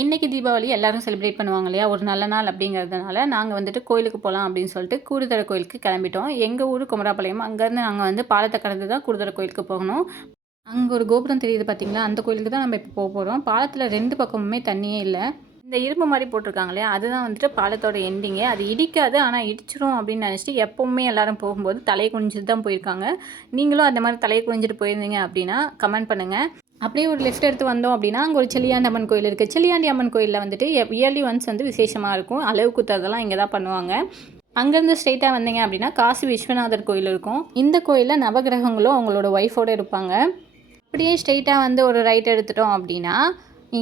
இன்றைக்கி தீபாவளி எல்லோரும் செலிப்ரேட் பண்ணுவாங்க இல்லையா, ஒரு நல்ல நாள் அப்படிங்கிறதுனால நாங்கள் வந்துட்டு கோயிலுக்கு போகலாம் அப்படின்னு சொல்லிட்டு கூடுதர கோயிலுக்கு கிளம்பிட்டோம். எங்கள் ஊர் குமராபாளையம். அங்கேருந்து நாங்கள் வந்து பாலத்தை கடந்து தான் கூடுதர கோயிலுக்கு போகணும். அங்கே ஒரு கோபுரம் தெரியுது பார்த்தீங்களா, அந்த கோயிலுக்கு தான் நம்ம இப்போ போகிறோம். பாலத்தில் 2 பக்கமுமே தண்ணியே இல்லை. இந்த இரும்பு மாதிரி போட்டிருக்காங்க இல்லையா, அதுதான் வந்துட்டு பாலத்தோட எண்டிங்கே. அது இடிக்காது, ஆனால் இடிச்சிரும் அப்படின்னு நினச்சிட்டு எப்போவுமே எல்லோரும் போகும்போது தலையை குனிஞ்சிட்டு தான் போயிருக்காங்க. நீங்களும் அந்த மாதிரி தலையை குனிஞ்சிட்டு போயிருந்தீங்க அப்படின்னா கமெண்ட் பண்ணுங்கள். அப்படியே ஒரு லெஃப்ட் எடுத்து வந்தோம் அப்படின்னா அங்கே ஒரு செல்லியாண்டி அம்மன் கோயில் இருக்குது. செல்லியாண்டி அம்மன் கோயிலில் வந்துட்டு இயர்லி ஒன்ஸ் வந்து விசேஷமாக இருக்கும். அளவு குத்துறதெல்லாம் இங்கே தான் பண்ணுவாங்க. அங்கேருந்து ஸ்ட்ரெயிட்டாக வந்தீங்க அப்படின்னா காசி விஸ்வநாதர் கோயில் இருக்கும். இந்த கோயிலில் நவகிரகங்களும் அவங்களோட ஒய்ஃபோடு இருப்பாங்க. அப்படியே ஸ்ட்ரெயிட்டாக வந்து ஒரு ரைட் எடுத்துட்டோம் அப்படின்னா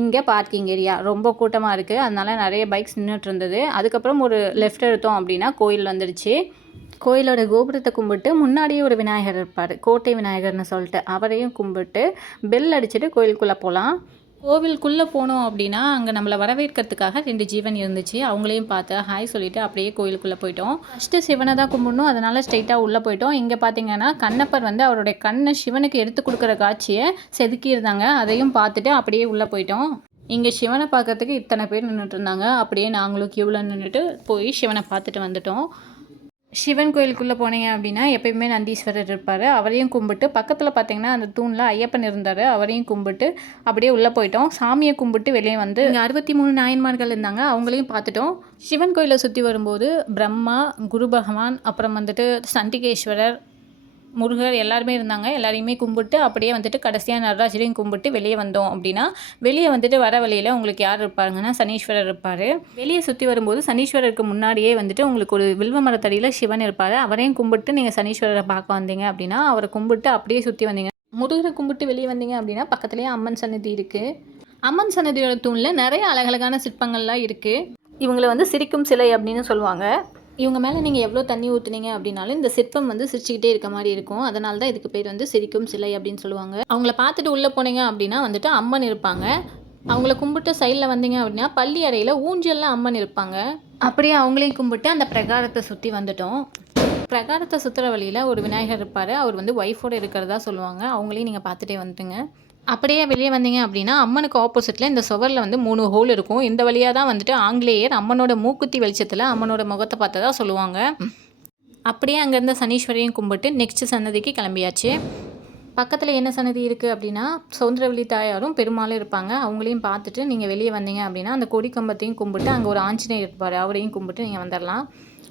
இங்கே பார்க்கிங் ஏரியா ரொம்ப கூட்டமாக இருக்குது. அதனால நிறைய பைக்ஸ் நின்றுட்டு இருந்தது. அதுக்கப்புறம் ஒரு லெஃப்ட் எடுத்தோம் அப்படின்னா கோயில் வந்துடுச்சு. கோயிலோட கோபுரத்தை கும்பிட்டு முன்னாடியே ஒரு விநாயகர் இருப்பார், கோட்டை விநாயகர்னு சொல்லிட்டு அவரையும் கும்பிட்டு பெல் அடிச்சுட்டு கோயிலுக்குள்ளே போகலாம். கோவிலுக்குள்ளே போனோம் அப்படின்னா அங்கே நம்மளை வரவேற்கிறதுக்காக 2 ஜீவன் இருந்துச்சு. அவங்களையும் பார்த்து ஹாய் சொல்லிவிட்டு அப்படியே கோயிலுக்குள்ளே போயிட்டோம். ஃபஸ்ட்டு சிவனை தான் கும்பிடணும், அதனால் ஸ்ட்ரெயிட்டாக உள்ளே போயிட்டோம். இங்கே பார்த்தீங்கன்னா கண்ணப்பர் வந்து அவருடைய கண்ணை சிவனுக்கு எடுத்து கொடுக்குற காட்சியை செதுக்கியிருந்தாங்க. அதையும் பார்த்துட்டு அப்படியே உள்ளே போயிட்டோம். இங்கே சிவனை பார்க்கறதுக்கு இத்தனை பேர் நின்றுட்டு இருந்தாங்க. அப்படியே நாங்களும் க்யூவில் நின்றுட்டு போய் சிவனை பார்த்துட்டு வந்துட்டோம். சிவன் கோயிலுக்குள்ளே போனீங்க அப்படின்னா எப்பயுமே நந்தீஸ்வரர் இருப்பார், அவரையும் கும்பிட்டு பக்கத்தில் பார்த்தீங்கன்னா அந்த தூணில் ஐயப்பன் இருந்தார், அவரையும் கும்பிட்டு அப்படியே உள்ளே போயிட்டோம். சாமியை கும்பிட்டு வெளியே வந்து இங்கே 63 நாயன்மார்கள் இருந்தாங்க, அவங்களையும் பார்த்துட்டோம். சிவன் கோயிலை சுற்றி வரும்போது பிரம்மா, குரு பகவான், அப்புறம் வந்துட்டு சண்டிகேஸ்வரர், முருகர் எல்லாருமே இருந்தாங்க. எல்லாரையுமே கும்பிட்டு அப்படியே வந்துட்டு கடைசியாக நடராஜரையும் கும்பிட்டு வெளியே வந்தோம் அப்படின்னா வெளியே வந்துட்டு வர வழியில் உங்களுக்கு யார் இருப்பாங்கன்னா சனீஸ்வரர் இருப்பார். வெளியே சுற்றி வரும்போது சனீஸ்வரருக்கு முன்னாடியே வந்துட்டு உங்களுக்கு ஒரு வில்வ மரத்தடியில் சிவன் இருப்பார். அவரையும் கும்பிட்டு நீங்கள் சனீஸ்வரரை பார்க்க வந்தீங்க அப்படின்னா அவரை கும்பிட்டு அப்படியே சுற்றி வந்தீங்க. முருகரை கும்பிட்டு வெளியே வந்தீங்க அப்படின்னா பக்கத்துலேயே அம்மன் சன்னதி இருக்குது. அம்மன் சன்னதியோட தூணில் நிறைய அழகழகான சிற்பங்கள்லாம் இருக்குது. இவங்களை வந்து சிரிக்கும் சிலை அப்படின்னு சொல்லுவாங்க. இவங்க மேலே நீங்கள் எவ்வளோ தண்ணி ஊற்றுனீங்க அப்படின்னாலும் இந்த சிற்பம் வந்து சிரிச்சுக்கிட்டே இருக்க மாதிரி இருக்கும். அதனால தான் இதுக்கு பேர் வந்து சிரிக்கும் சிலை அப்படின்னு சொல்லுவாங்க. அவங்கள பார்த்துட்டு உள்ளே போனீங்க அப்படின்னா வந்துட்டு அம்மன் இருப்பாங்க. அவங்கள கும்பிட்டு சைடில் வந்தீங்க அப்படின்னா பள்ளி அறையில் ஊஞ்சலில் அம்மன் இருப்பாங்க. அப்படியே அவங்களையும் கும்பிட்டு அந்த பிரகாரத்தை சுற்றி வந்துட்டோம். பிரகாரத்தை சுற்றுற வழியில் ஒரு விநாயகர் இருப்பார், அவர் வந்து ஒய்ஃபோடு இருக்கிறதா சொல்லுவாங்க. அவங்களையும் நீங்கள் பார்த்துட்டே வந்துட்டுங்க. அப்படியே வெளியே வந்தீங்க அப்படின்னா அம்மனுக்கு ஆப்போசிட்டில் இந்த சுவரில் வந்து 3 ஹோல் இருக்கும். இந்த வழியாக தான் வந்துட்டு ஆங்கிலேயர் அம்மனோட மூக்குத்தி வெளிச்சத்தில் அம்மனோட முகத்தை பார்த்ததா சொல்லுவாங்க. அப்படியே அங்கேருந்து சனீஸ்வரையும் கும்பிட்டு நெக்ஸ்ட் சன்னதிக்கு கிளம்பியாச்சு. பக்கத்தில் என்ன சன்னதி இருக்குது அப்படின்னா சௌந்தரவல்லி தாயாரும் பெருமாளும் இருப்பாங்க. அவங்களையும் பார்த்துட்டு நீங்கள் வெளியே வந்தீங்க அப்படின்னா அந்த கொடி கம்பத்தையும் கும்பிட்டு அங்கே ஒரு ஆஞ்சநேயர் இருப்பார், அவரையும் கும்பிட்டு நீங்கள் வந்துடலாம்.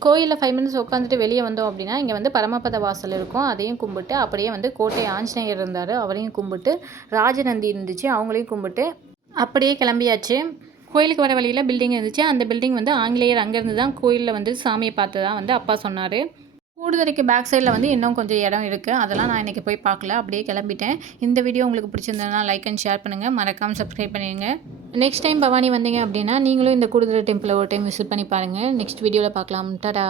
கோயிலில் 5 மினிட்ஸ் உட்காந்துட்டு வெளியே வந்தோம் அப்படின்னா இங்கே வந்து பரமபத வாசல் இருக்கும், அதையும் கும்பிட்டு அப்படியே வந்து கோட்டை ஆஞ்சநேயர் இருந்தார், அவரையும் கும்பிட்டு ராஜநந்தி இருந்துச்சு, அவங்களையும் கும்பிட்டு அப்படியே கிளம்பியாச்சு. கோயிலுக்கு வர வழியில் பில்டிங் இருந்துச்சு. அந்த பில்டிங் வந்து ஆங்கிலேயர் அங்கேருந்து தான் கோயிலில் வந்து சாமியை பார்த்து தான் வந்து அப்பா சொன்னார். கூடுதலைக்கு பேக் சைடில் வந்து இன்னும் கொஞ்சம் இடம் இருக்குது, அதெல்லாம் நான் இன்றைக்கி போய் பார்க்கல, அப்படியே கிளம்பிட்டேன். இந்த வீடியோ உங்களுக்கு பிடிச்சிருந்ததுனா லைக் அண்ட் ஷேர் பண்ணுங்கள், மறக்காமல் சப்ஸ்கிரைப் பண்ணிடுங்க. நெக்ஸ்ட் டைம் பவானி வந்தீங்க அப்படின்னா நீங்களும் இந்த கூடுதல் டெம்பிளை ஒரு டைம் விசிட் பண்ணி பாருங்கள். நெக்ஸ்ட் வீடியோவில் பார்க்கலாம். டாடா.